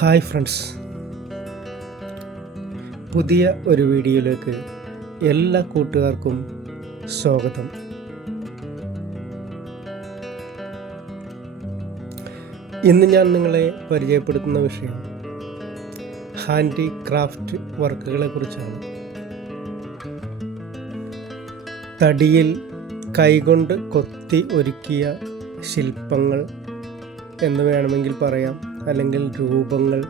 Hi friends. പുതിയ ഒരു വീഡിയോയിലേക്ക് എല്ലാ കൂട്ടുകാർക്കും സ്വാഗതം. ഇന്ന് ഞാൻ നിങ്ങളെ പരിചയപ്പെടുത്തുന്ന വിഷയം ഹാൻഡി ക്രാഫ്റ്റ് വർക്കുകളെ കുറിച്ചാണ്. തടിയിൽ കൈകൊണ്ട് കൊത്തി ഒരുക്കിയ ശില്പങ്ങൾ എന്ന് വേണമെങ്കിൽ പറയാം. അല്ലെങ്കിൽ രൂപങ്ങൾ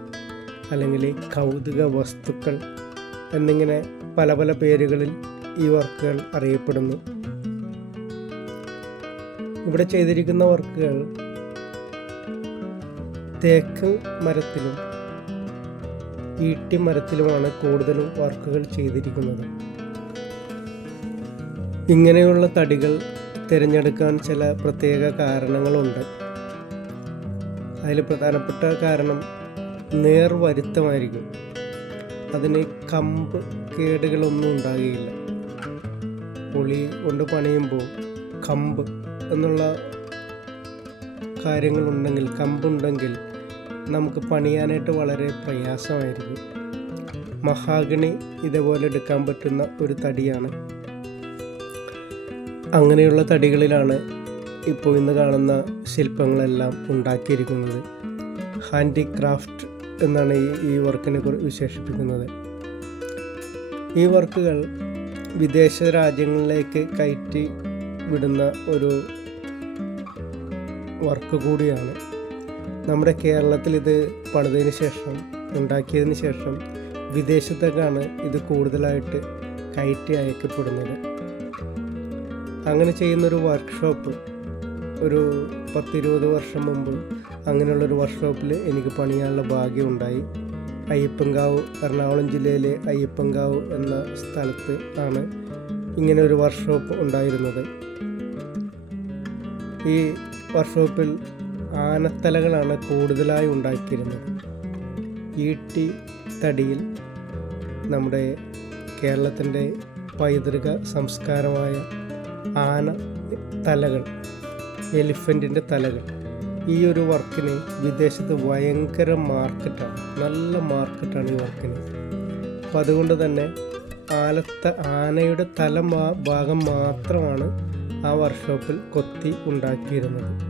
അല്ലെങ്കിൽ കൗതുക വസ്തുക്കൾ എന്നിങ്ങനെ പല പല പേരുകളിൽ ഈ വർക്കുകൾ അറിയപ്പെടുന്നു. ഇവിടെ ചെയ്തിരിക്കുന്ന വർക്കുകൾ തേക്ക് മരത്തിലും ഈട്ടി മരത്തിലുമാണ് കൂടുതലും വർക്കുകൾ ചെയ്തിരിക്കുന്നത്. ഇങ്ങനെയുള്ള തടികൾ തിരഞ്ഞെടുക്കാൻ ചില പ്രത്യേക കാരണങ്ങളുണ്ട്. അതിൽ പ്രധാനപ്പെട്ട കാരണം നേർവരുത്തമായിരിക്കും. അതിന് കമ്പ് കേടുകളൊന്നും ഉണ്ടാകുകയില്ല. പൊളി കൊണ്ട് പണിയുമ്പോൾ കമ്പ് എന്നുള്ള കാര്യങ്ങളുണ്ടെങ്കിൽ കമ്പുണ്ടെങ്കിൽ നമുക്ക് പണിയാനായിട്ട് വളരെ പ്രയാസമായിരിക്കും. മഹാഗണി ഇതേപോലെ എടുക്കാൻ പറ്റുന്ന ഒരു തടിയാണ്. അങ്ങനെയുള്ള തടികളിലാണ് ഇപ്പോൾ ഇന്ന് കാണുന്ന ശില്പങ്ങളെല്ലാം ഉണ്ടാക്കിയിരിക്കുന്നത് ഹാൻഡിക്രാഫ്റ്റ് എന്നാണ് ഈ ഈ വർക്കിനെ കുറിച്ച് വിശേഷിപ്പിക്കുന്നത്. ഈ വർക്കുകൾ വിദേശ രാജ്യങ്ങളിലേക്ക് കയറ്റി വിടുന്ന ഒരു വർക്ക് കൂടിയാണ്. നമ്മുടെ കേരളത്തിൽ ഇത് പണിതതിന് ശേഷം ഉണ്ടാക്കിയതിന് ശേഷം വിദേശത്തേക്കാണ് ഇത് കൂടുതലായിട്ട് കയറ്റി അയക്കപ്പെടുന്നത്. അങ്ങനെ ചെയ്യുന്നൊരു വർക്ക്ഷോപ്പ് ഒരു പത്തിരുപത് വർഷം മുമ്പ് അങ്ങനെയുള്ളൊരു വർക്ക്ഷോപ്പിൽ എനിക്ക് പണിയാനുള്ള ഭാഗ്യം ഉണ്ടായി അയ്യപ്പങ്കാവ് എറണാകുളം ജില്ലയിലെ അയ്യപ്പങ്കാവ് എന്ന സ്ഥലത്ത് ആണ് ഇങ്ങനെ ഒരു വർക്ക്ഷോപ്പ് ഉണ്ടായിരുന്നത്. ഈ വർക്ക്ഷോപ്പിൽ ആനത്തലകളാണ് കൂടുതലായി ഉണ്ടാക്കിയിരുന്നത്. ഈട്ടി തടിയിൽ നമ്മുടെ കേരളത്തിന്റെ പൈതൃക സംസ്കാരമായ ആന തലകൾ എലിഫന്റിന്റെ തലകൾ. ഈ ഒരു വർക്കിന് വിദേശത്ത് ഭയങ്കര മാർക്കറ്റാണ്. നല്ല മാർക്കറ്റാണ് ഈ വർക്കിന്. അപ്പം അതുകൊണ്ട് തന്നെ ആലത്ത ആനയുടെ തല ഭാഗം മാത്രമാണ് ആ വർക്ക്ഷോപ്പിൽ കൊത്തി ഉണ്ടാക്കിയിരുന്നത്.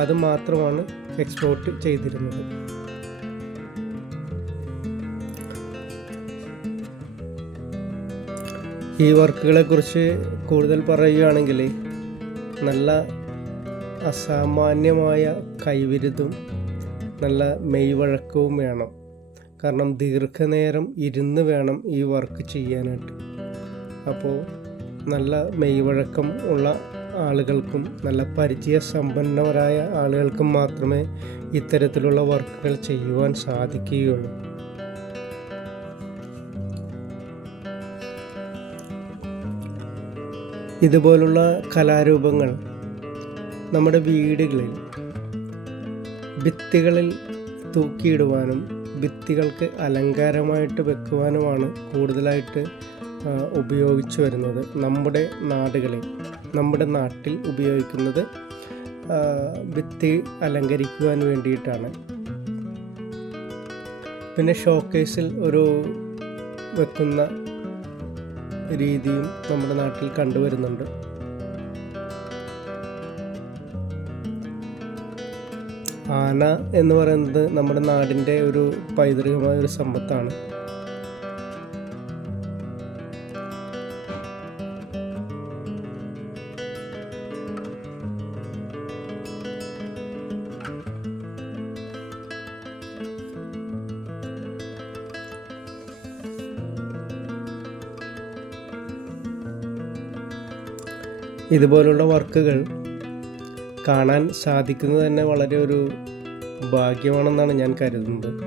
അത് മാത്രമാണ് എക്സ്പോർട്ട് ചെയ്തിരുന്നത്. ഈ വർക്കുകളെക്കുറിച്ച് കൂടുതൽ പറയുകയാണെങ്കിൽ നല്ല അസാമാന്യമായ കൈവിരുതും നല്ല മെയ്വഴക്കവും വേണം. കാരണം ദീർഘനേരം ഇരുന്ന് വേണം ഈ വർക്ക് ചെയ്യാനായിട്ട്. അപ്പോൾ നല്ല മെയ്വഴക്കം ഉള്ള ആളുകൾക്കും നല്ല പരിചയസമ്പന്നരായ ആളുകൾക്കും മാത്രമേ ഇത്തരത്തിലുള്ള വർക്കുകൾ ചെയ്യുവാൻ സാധിക്കുകയുള്ളൂ. ഇതുപോലുള്ള കലാരൂപങ്ങൾ നമ്മുടെ വീടുകളിൽ ഭിത്തികളിൽ തൂക്കിയിടുവാനും ഭിത്തികൾക്ക് അലങ്കാരമായിട്ട് വെക്കുവാനുമാണ് കൂടുതലായിട്ട് ഉപയോഗിച്ചു വരുന്നത്. നമ്മുടെ നാടുകളിൽ നമ്മുടെ നാട്ടിൽ ഉപയോഗിക്കുന്നത് ഭിത്തി അലങ്കരിക്കുവാൻ വേണ്ടിയിട്ടാണ്. പിന്നെ ഷോക്കേസിൽ ഒരു വെക്കുന്ന രീതിയും നമ്മുടെ നാട്ടിൽ കണ്ടുവരുന്നുണ്ട്. ആന എന്ന് പറയുന്നത് നമ്മുടെ നാടിന്റെ ഒരു പൈതൃകമായ ഒരു സമ്പത്താണ്. ഇതുപോലുള്ള വർക്കുകൾ കാണാൻ സാധിക്കുന്നത് തന്നെ വളരെ ഒരു ഭാഗ്യമാണെന്നാണ് ഞാൻ കരുതുന്നത്.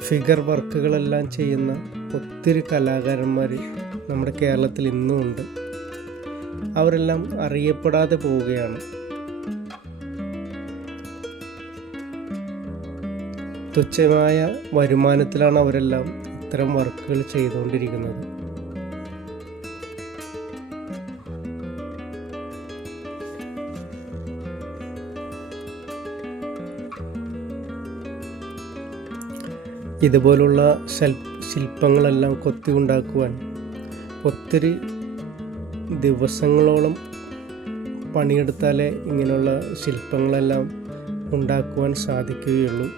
ഫിഗർ വർക്കുകളെല്ലാം ചെയ്യുന്ന ഒത്തിരി കലാകാരന്മാർ നമ്മുടെ കേരളത്തിൽ ഇന്നും ഉണ്ട്. അവരെല്ലാം അറിയപ്പെടാതെ പോവുകയാണ്. തുച്ഛമായ വരുമാനത്തിലാണ് അവരെല്ലാം ഇത്തരം വർക്കുകൾ ചെയ്തുകൊണ്ടിരിക്കുന്നത്. ഇതുപോലുള്ള ശില്പങ്ങളെല്ലാം കൊത്തി ഉണ്ടാക്കുവാൻ ഒത്തിരി ദിവസങ്ങളോളം പണിയെടുത്താലേ ഇങ്ങനെയുള്ള ശില്പങ്ങളെല്ലാം ഉണ്ടാക്കുവാൻ സാധിക്കുകയുള്ളൂ.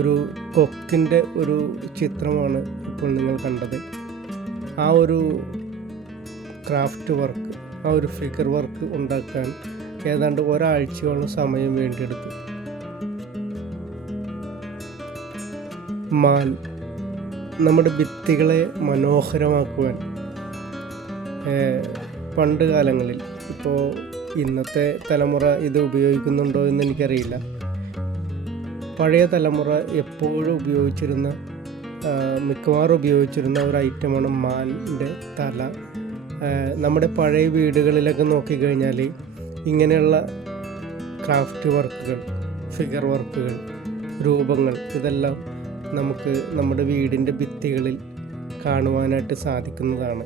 ഒരു കൊക്കിന്റെ ഒരു ചിത്രമാണ് ഇപ്പോൾ നിങ്ങൾ കണ്ടത്. ആ ഒരു ക്രാഫ്റ്റ് വർക്ക് ആ ഒരു ഫിഗർ വർക്ക് ഉണ്ടാക്കാൻ ഏതാണ്ട് ഒരാഴ്ചയോളം സമയം വേണ്ടിയെടുത്തു. മാൻ നമ്മുടെ ഭിത്തികളെ മനോഹരമാക്കുവാൻ പണ്ട് കാലങ്ങളിൽ ഇപ്പോൾ ഇന്നത്തെ തലമുറ ഇത് ഉപയോഗിക്കുന്നുണ്ടോ എന്ന് എനിക്കറിയില്ല. പഴയ തലമുറ എപ്പോഴും ഉപയോഗിച്ചിരുന്ന മിക്കവാറും ഉപയോഗിച്ചിരുന്ന ഒരു ഐറ്റമാണ് മാനിന്റെ തല. നമ്മുടെ പഴയ വീടുകളിലൊക്കെ നോക്കിക്കഴിഞ്ഞാൽ ഇങ്ങനെയുള്ള ക്രാഫ്റ്റ് വർക്കുകൾ ഫിഗർ വർക്കുകൾ രൂപങ്ങൾ ഇതെല്ലാം നമുക്ക് നമ്മുടെ വീടിന്റെ ഭിത്തികളിൽ കാണുവാനായിട്ട് സാധിക്കുന്നതാണ്.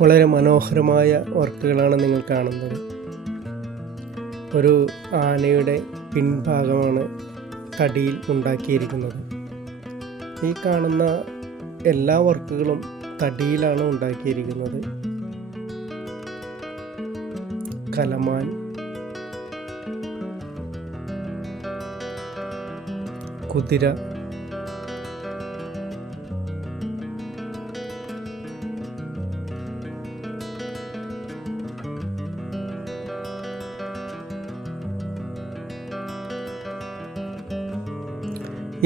വളരെ മനോഹരമായ വർക്കുകളാണ് നിങ്ങൾ കാണുന്നത്. ഒരു ആനയുടെ പിൻഭാഗമാണ് തടിയിൽ ഉണ്ടാക്കിയിരിക്കുന്നത്. ഈ കാണുന്ന എല്ലാ വർക്കുകളും തടിയിലാണ് ഉണ്ടാക്കിയിരിക്കുന്നത്. കലമാൻ കുതിര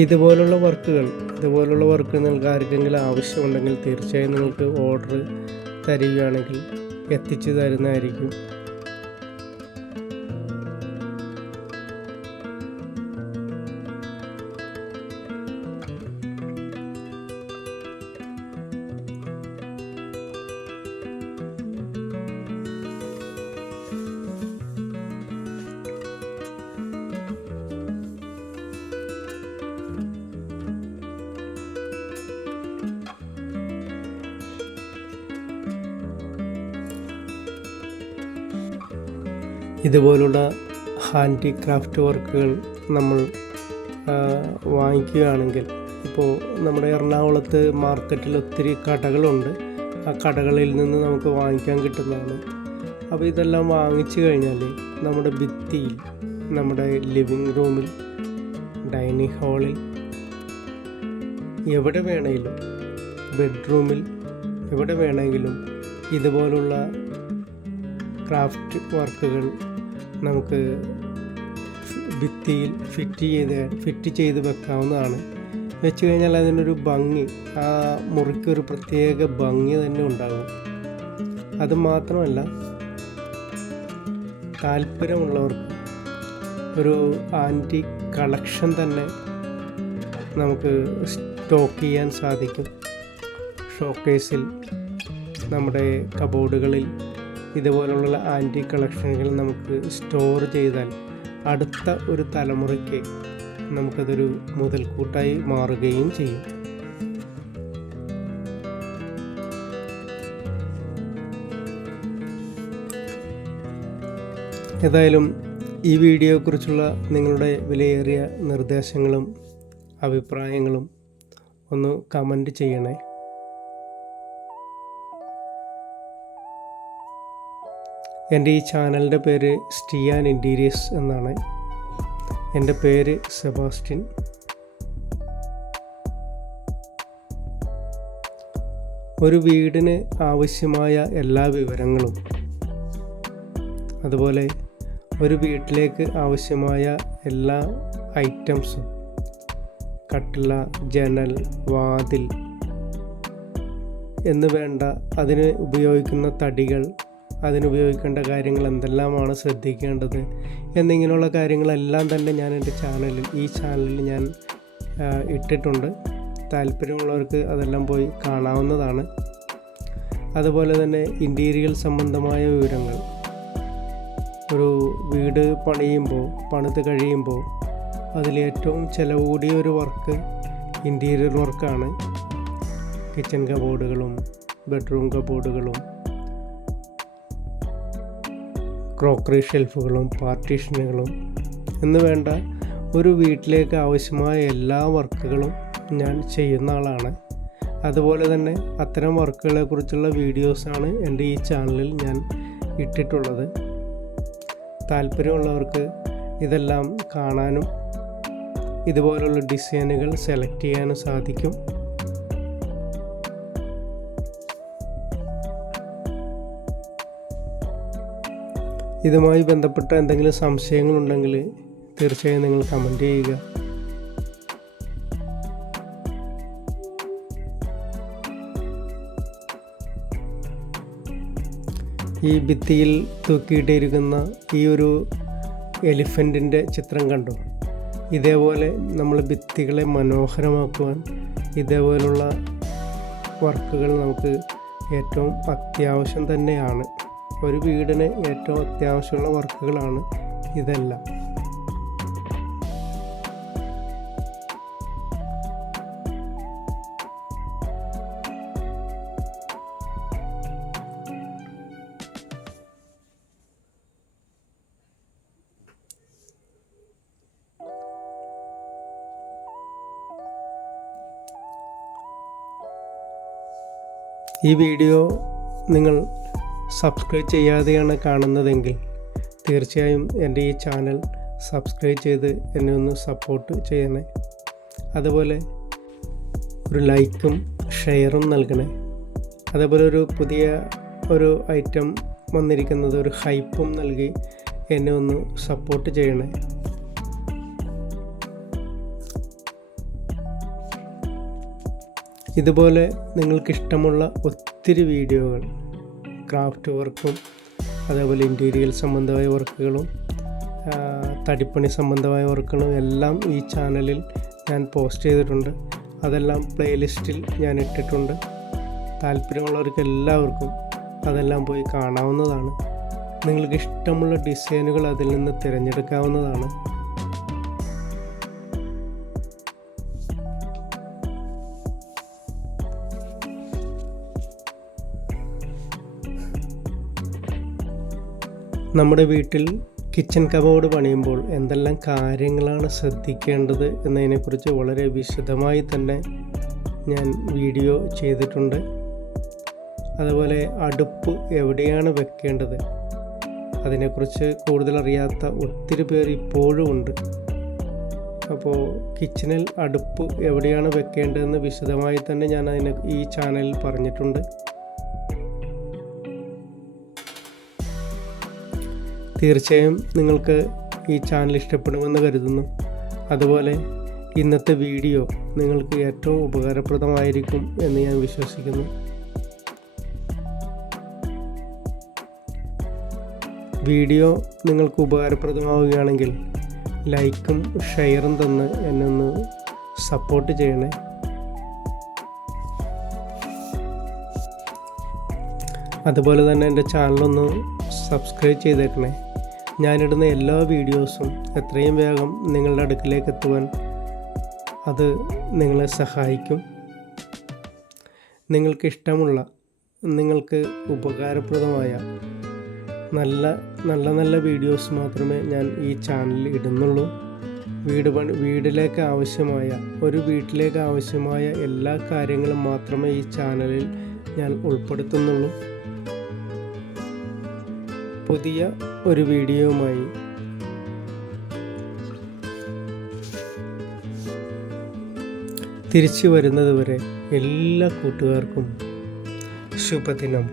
ഇതുപോലുള്ള വർക്കുകൾ ഇതുപോലുള്ള വർക്ക് നിങ്ങൾക്ക് ആർക്കെങ്കിലും ആവശ്യമുണ്ടെങ്കിൽ തീർച്ചയായും നിങ്ങൾക്ക് ഓർഡർ തരികയാണെങ്കിൽ എത്തിച്ചു തരുന്നതായിരിക്കും. ഇതുപോലുള്ള ഹാൻഡിക്രാഫ്റ്റ് വർക്കുകൾ നമ്മൾ വാങ്ങിക്കുകയാണെങ്കിൽ ഇപ്പോൾ നമ്മുടെ എറണാകുളത്ത് മാർക്കറ്റിൽ ഒത്തിരി കടകളുണ്ട്. ആ കടകളിൽ നിന്ന് നമുക്ക് വാങ്ങിക്കാൻ കിട്ടുന്നതാണ്. അപ്പോൾ ഇതെല്ലാം വാങ്ങിച്ചു കഴിഞ്ഞാൽ നമ്മുടെ ഭിത്തിയിൽ നമ്മുടെ ലിവിങ് റൂമിൽ ഡൈനിങ് ഹാളിൽ എവിടെ വേണമെങ്കിലും ബെഡ്റൂമിൽ എവിടെ വേണമെങ്കിലും ഇതുപോലുള്ള ക്രാഫ്റ്റ് വർക്കുകൾ നമുക്ക് ഭിത്തിയിൽ ഫിറ്റ് ചെയ്ത് ഫിറ്റ് ചെയ്ത് വെക്കാവുന്നതാണ്. വെച്ച് കഴിഞ്ഞാൽ അതിനൊരു ഭംഗി ആ മുറിക്കൊരു പ്രത്യേക ഭംഗി തന്നെ ഉണ്ടാകും. അത് മാത്രമല്ല താല്പര്യമുള്ളവർക്ക് ഒരു ആന്റി കളക്ഷൻ തന്നെ നമുക്ക് സ്റ്റോക്ക് ചെയ്യാൻ സാധിക്കും. ഷോക്കേസിൽ നമ്മുടെ കബോർഡുകളിൽ ഇതുപോലുള്ള ആന്റി കളക്ഷനുകൾ നമുക്ക് സ്റ്റോർ ചെയ്താൽ അടുത്ത ഒരു തലമുറയ്ക്ക് നമുക്കതൊരു മുതൽക്കൂട്ടായി മാറുകയും ചെയ്യും. ഏതായാലും ഈ വീഡിയോയെക്കുറിച്ചുള്ള നിങ്ങളുടെ വിലയേറിയ നിർദ്ദേശങ്ങളും അഭിപ്രായങ്ങളും ഒന്ന് കമന്റ് ചെയ്യണേ. എന്റെ ഈ ചാനലിന്റെ പേര് സ്റ്റിയാൻ ഇന്റീരിയേഴ്സ് എന്നാണ്. എന്റെ പേര് സെബാസ്റ്റ്യൻ. ഒരു വീടിന് ആവശ്യമായ എല്ലാ വിവരങ്ങളും അതുപോലെ ഒരു വീട്ടിലേക്ക് ആവശ്യമായ എല്ലാ ഐറ്റംസും കട്ടില ജനൽ വാതിൽ എന്ന് വേണ്ട അതിന് ഉപയോഗിക്കുന്ന തടികൾ അതിനുപയോഗിക്കേണ്ട കാര്യങ്ങൾ എന്തെല്ലാമാണ് ശ്രദ്ധിക്കേണ്ടത് എന്നിങ്ങനെയുള്ള കാര്യങ്ങളെല്ലാം തന്നെ ഞാൻ എന്റെ ചാനലിൽ ഈ ചാനലിൽ ഞാൻ ഇട്ടിട്ടുണ്ട്. താല്പര്യമുള്ളവർക്ക് അതെല്ലാം പോയി കാണാവുന്നതാണ്. അതുപോലെ തന്നെ ഇന്റീരിയൽ സംബന്ധമായ വിവരങ്ങൾ. ഒരു വീട് പണിയുമ്പോൾ പണിത് കഴിയുമ്പോൾ അതിലേറ്റവും ചിലവ് കൂടിയ ഒരു വർക്ക് ഇന്റീരിയർ വർക്കാണ് കിച്ചൺ കബോർഡുകളും ബെഡ്റൂം കബോർഡുകളും ക്രോക്കറി ഷെൽഫുകളും പാർട്ടീഷനുകളും എന്ന് വേണ്ട ഒരു വീട്ടിലേക്ക് ആവശ്യമായ എല്ലാ വർക്കുകളും ഞാൻ ചെയ്യുന്ന ആളാണ്. അതുപോലെ തന്നെ അത്തരം വർക്കുകളെ കുറിച്ചുള്ള വീഡിയോസാണ് എന്റെ ഈ ചാനലിൽ ഞാൻ ഇട്ടിട്ടുള്ളത്. താല്പര്യമുള്ളവർക്ക് ഇതെല്ലാം കാണാനും ഇതുപോലുള്ള ഡിസൈനുകൾ സെലക്ട് ചെയ്യാനും സാധിക്കും. ഇതുമായി ബന്ധപ്പെട്ട എന്തെങ്കിലും സംശയങ്ങളുണ്ടെങ്കിൽ തീർച്ചയായും നിങ്ങൾ കമന്റ് ചെയ്യുക. ഈ ഭിത്തിയിൽ തൂക്കിയിട്ടിരിക്കുന്ന ഈ ഒരു എലിഫന്റിന്റെ ചിത്രം കണ്ടു? ഇതേപോലെ നമ്മൾ ഭിത്തികളെ മനോഹരമാക്കുവാൻ ഇതേപോലുള്ള വർക്കുകൾ നമുക്ക് ഏറ്റവും അത്യാവശ്യം തന്നെയാണ്. ഒരു വീടിന് ഏറ്റവും അത്യാവശ്യമുള്ള വർക്കുകളാണ് ഇതെല്ലാം. ഈ വീഡിയോ നിങ്ങൾ സബ്സ്ക്രൈബ് ചെയ്യാതെയാണ് കാണുന്നതെങ്കിൽ തീർച്ചയായും എന്റെ ഈ ചാനൽ സബ്സ്ക്രൈബ് ചെയ്ത് എന്നെ ഒന്ന് സപ്പോർട്ട് ചെയ്യണേ. അതുപോലെ ഒരു ലൈക്കും ഷെയറും നൽകണേ. അതേപോലെ ഒരു പുതിയ ഒരു ഐറ്റം വന്നിരിക്കുന്നത് ഒരു ഹൈപ്പും നൽകി എന്നെ ഒന്ന് സപ്പോർട്ട് ചെയ്യണേ. ഇതുപോലെ നിങ്ങൾക്കിഷ്ടമുള്ള ഒത്തിരി വീഡിയോകൾ ക്രാഫ്റ്റ് വർക്കും അതേപോലെ ഇന്റീരിയൽ സംബന്ധമായ വർക്കുകളും തടിപ്പണി സംബന്ധമായ വർക്കുകളും എല്ലാം ഈ ചാനലിൽ ഞാൻ പോസ്റ്റ് ചെയ്തിട്ടുണ്ട്. അതെല്ലാം പ്ലേലിസ്റ്റിൽ ഞാൻ ഇട്ടിട്ടുണ്ട്. താല്പര്യമുള്ളവർക്ക് എല്ലാവർക്കും അതെല്ലാം പോയി കാണാവുന്നതാണ്. നിങ്ങൾക്ക് ഇഷ്ടമുള്ള ഡിസൈനുകൾ അതിൽ നിന്ന് തിരഞ്ഞെടുക്കാവുന്നതാണ്. നമ്മുടെ വീട്ടിൽ കിച്ചൺ കബോർഡ് പണിയുമ്പോൾ എന്തെല്ലാം കാര്യങ്ങളാണ് ശ്രദ്ധിക്കേണ്ടത് എന്നതിനെക്കുറിച്ച് വളരെ വിശദമായി തന്നെ ഞാൻ വീഡിയോ ചെയ്തിട്ടുണ്ട്. അതുപോലെ അടുപ്പ് എവിടെയാണ് വെക്കേണ്ടത്? അതിനെക്കുറിച്ച് കൂടുതൽ അറിയാത്ത ഒത്തിരി പേർ ഇപ്പോഴും ഉണ്ട്. അപ്പോൾ കിച്ചണിൽ അടുപ്പ് എവിടെയാണ് വെക്കേണ്ടതെന്ന് വിശദമായി തന്നെ ഞാൻ അതിനെ ഈ ചാനലിൽ പറഞ്ഞിട്ടുണ്ട്. തീർച്ചയായും നിങ്ങൾക്ക് ഈ ചാനൽ ഇഷ്ടപ്പെടുമെന്ന് കരുതുന്നു. അതുപോലെ ഇന്നത്തെ വീഡിയോ നിങ്ങൾക്ക് ഏറ്റവും ഉപകാരപ്രദമായിരിക്കും എന്ന് ഞാൻ വിശ്വസിക്കുന്നു. വീഡിയോ നിങ്ങൾക്ക് ഉപകാരപ്രദമാവുകയാണെങ്കിൽ ലൈക്കും ഷെയറും തന്ന് എന്നൊന്ന് സപ്പോർട്ട് ചെയ്യണേ. അതുപോലെ തന്നെ എന്റെ ചാനലൊന്ന് സബ്സ്ക്രൈബ് ചെയ്തേക്കണേ. ഞാനിടുന്ന എല്ലാ വീഡിയോസും എത്രയും വേഗം നിങ്ങളുടെ അടുക്കിലേക്ക് എത്തുവാൻ അത് നിങ്ങളെ സഹായിക്കും. നിങ്ങൾക്ക് ഇഷ്ടമുള്ള നിങ്ങൾക്ക് ഉപകാരപ്രദമായ നല്ല നല്ല നല്ല വീഡിയോസ് മാത്രമേ ഞാൻ ഈ ചാനലിൽ ഇടുന്നുള്ളൂ. വീട് പണി വീട്ടിലേക്ക് ആവശ്യമായ ഒരു വീട്ടിലേക്ക് ആവശ്യമായ എല്ലാ കാര്യങ്ങളും മാത്രമേ ഈ ചാനലിൽ ഞാൻ ഉൾപ്പെടുത്തുന്നുള്ളൂ. പുതിയ ഒരു വീഡിയോയുമായി. തിരിച്ചു വരുന്നതുവരെ എല്ലാ കൂട്ടുകാർക്കും ശുഭദിനം.